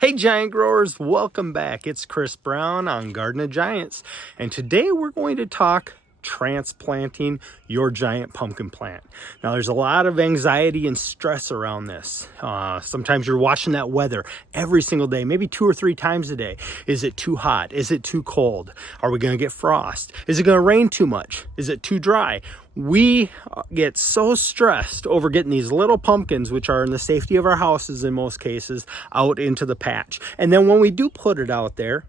Hey giant growers, welcome back. It's Chris Brown on Garden of Giants, and today we're going to talk transplanting your giant pumpkin plant. Now there's a lot of anxiety and stress around this. Sometimes you're watching that weather every single day, maybe 2 or 3 times a day. Is it too hot? Is it too cold? Are we going to get frost? Is it going to rain too much? Is it too dry? We get so stressed over getting these little pumpkins, which are in the safety of our houses in most cases, out into the patch. And then when we do put it out there,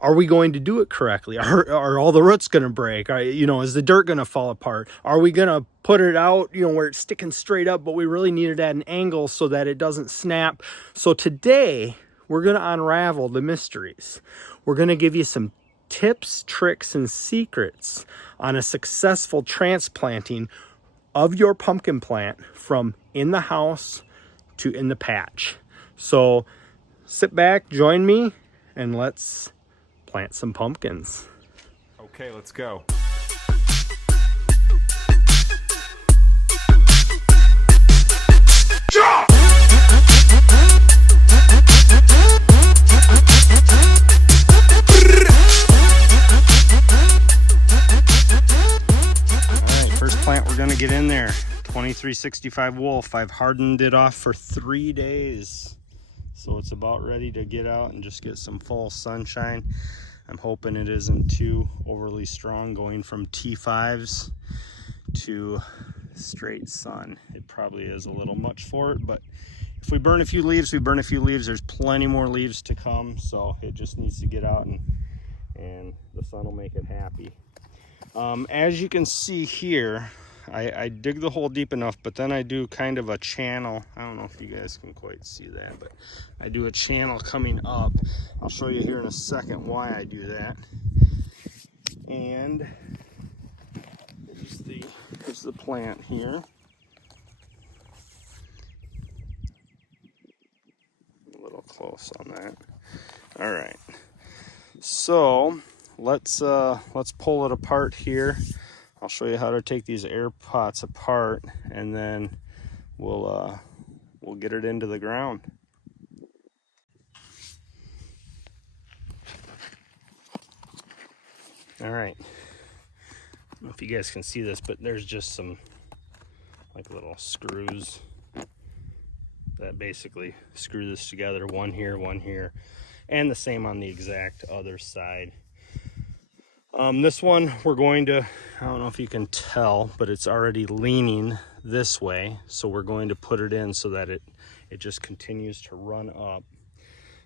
are we going to do it correctly? Are all the roots going to break? Is the dirt going to fall apart? Are we going to put it out, where it's sticking straight up, but we really need it at an angle so that it doesn't snap? So today, we're going to unravel the mysteries. We're going to give you some tips, tricks, and secrets on a successful transplanting of your pumpkin plant from in the house to in the patch. So sit back, join me, and let's plant some pumpkins. Okay, let's go. We're gonna get in there. 2365 Wolf. I've hardened it off for 3 days, so it's about ready to get out and just get some full sunshine. I'm hoping it isn't too overly strong going from T5s to straight sun. It probably is a little much for it, but if we burn a few leaves, we burn a few leaves. There's plenty more leaves to come, so it just needs to get out and the sun will make it happy. As you can see here, I dig the hole deep enough, but then I do kind of a channel. I don't know if you guys can quite see that, but I do a channel coming up. I'll show you here in a second why I do that. And here's the plant here. A little close on that. All right. So let's pull it apart here. I'll show you how to take these air pots apart, and then we'll get it into the ground. All right. I don't know if you guys can see this, but there's just some like little screws that basically screw this together. One here, and the same on the exact other side. This one we're going to, I don't know if you can tell, but it's already leaning this way. So we're going to put it in so that it just continues to run up.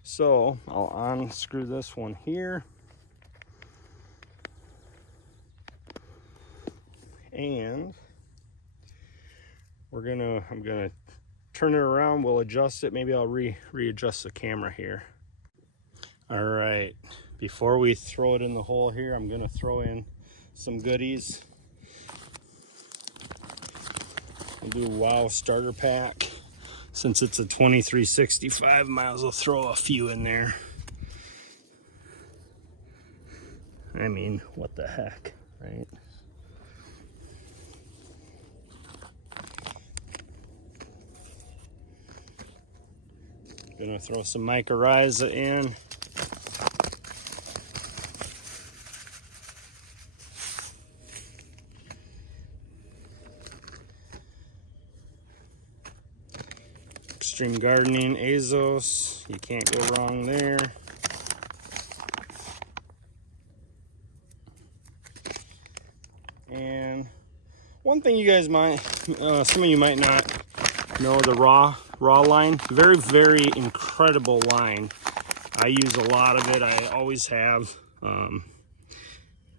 So I'll unscrew this one here. And I'm gonna turn it around. We'll adjust it. Maybe I'll readjust the camera here. All right. Before we throw it in the hole here, I'm gonna throw in some goodies. I'll do a Wow starter pack. Since it's a 2365, might as well throw a few in there. I mean, what the heck, right? Gonna throw some mycorrhiza in. Extreme Gardening Azos, you can't go wrong there. And one thing you guys might, some of you might not know, the raw line, very, very incredible line. I use a lot of it. I always have,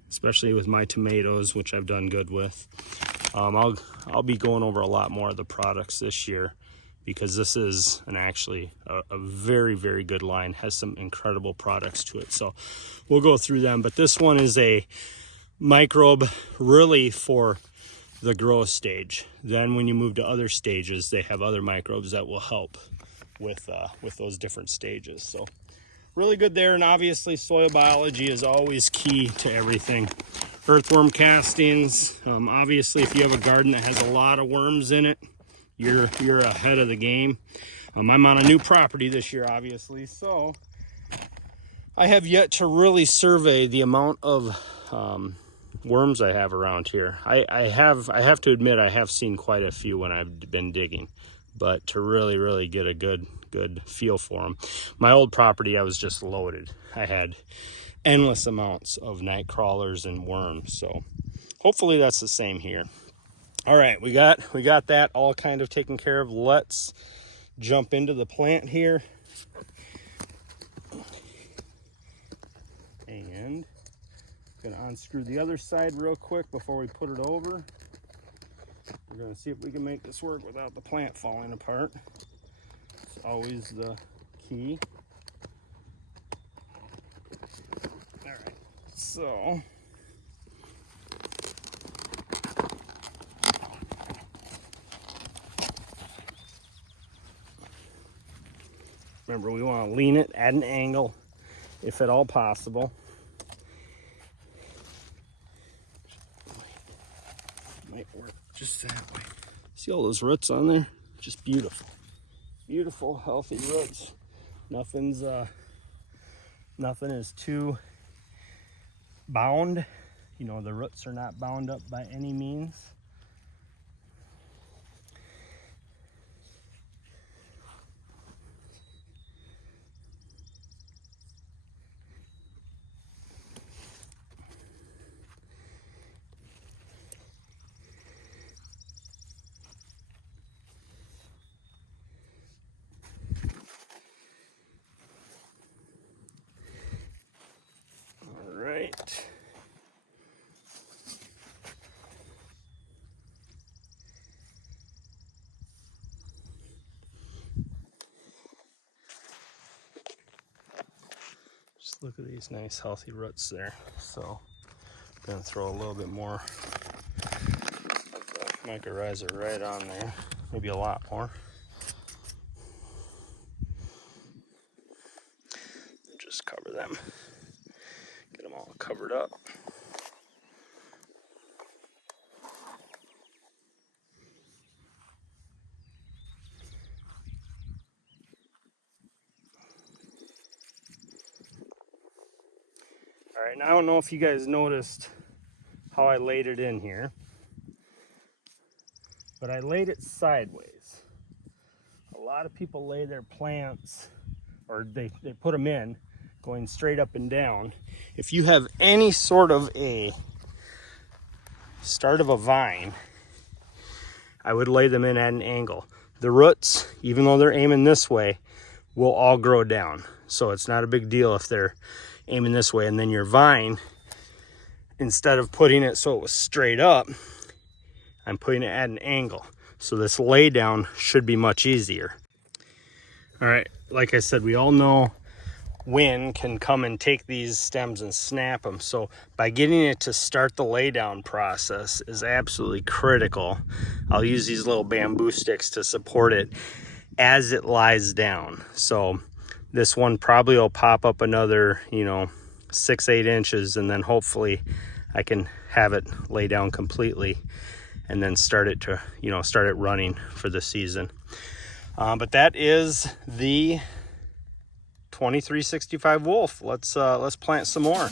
especially with my tomatoes, which I've done good with. I'll be going over a lot more of the products this year, because this is actually a very, very good line. Has some incredible products to it. So we'll go through them. But this one is a microbe really for the growth stage. Then when you move to other stages, they have other microbes that will help with those different stages. So really good there. And obviously soil biology is always key to everything. Earthworm castings. Obviously, if you have a garden that has a lot of worms in it, you're ahead of the game. I'm on a new property this year, obviously, so I have yet to really survey the amount of worms I have around here. I have to admit I have seen quite a few when I've been digging, but to really get a good feel for them. My old property, I was just loaded. I had endless amounts of night crawlers and worms, so hopefully that's the same here. All right, we got that all kind of taken care of. Let's jump into the plant here. And gonna unscrew the other side real quick before we put it over. We're gonna see if we can make this work without the plant falling apart. It's always the key. All right, so remember, we want to lean it at an angle if at all possible. Might work just that way. See all those roots on there? Just beautiful. Beautiful, healthy roots. Nothing is too bound. You know, the roots are not bound up by any means. Right. Just look at these nice healthy roots there. So I'm gonna throw a little bit more mycorrhiza right on there, maybe a lot more. Just cover them, get them all covered up. All right, now I don't know if you guys noticed how I laid it in here, but I laid it sideways. A lot of people lay their plants, or they put them in going straight up and down. If you have any sort of a start of a vine, I would lay them in at an angle. The roots, even though they're aiming this way, will all grow down. So it's not a big deal if they're aiming this way. And then your vine, instead of putting it so it was straight up, I'm putting it at an angle. So this lay down should be much easier. All right, like I said, we all know wind can come and take these stems and snap them. So by getting it to start the lay down process is absolutely critical. I'll use these little bamboo sticks to support it as it lies down. So this one probably will pop up another, 6-8 inches, and then hopefully I can have it lay down completely and then start it running for the season. But that is the 2365 Wolf. Let's plant some more.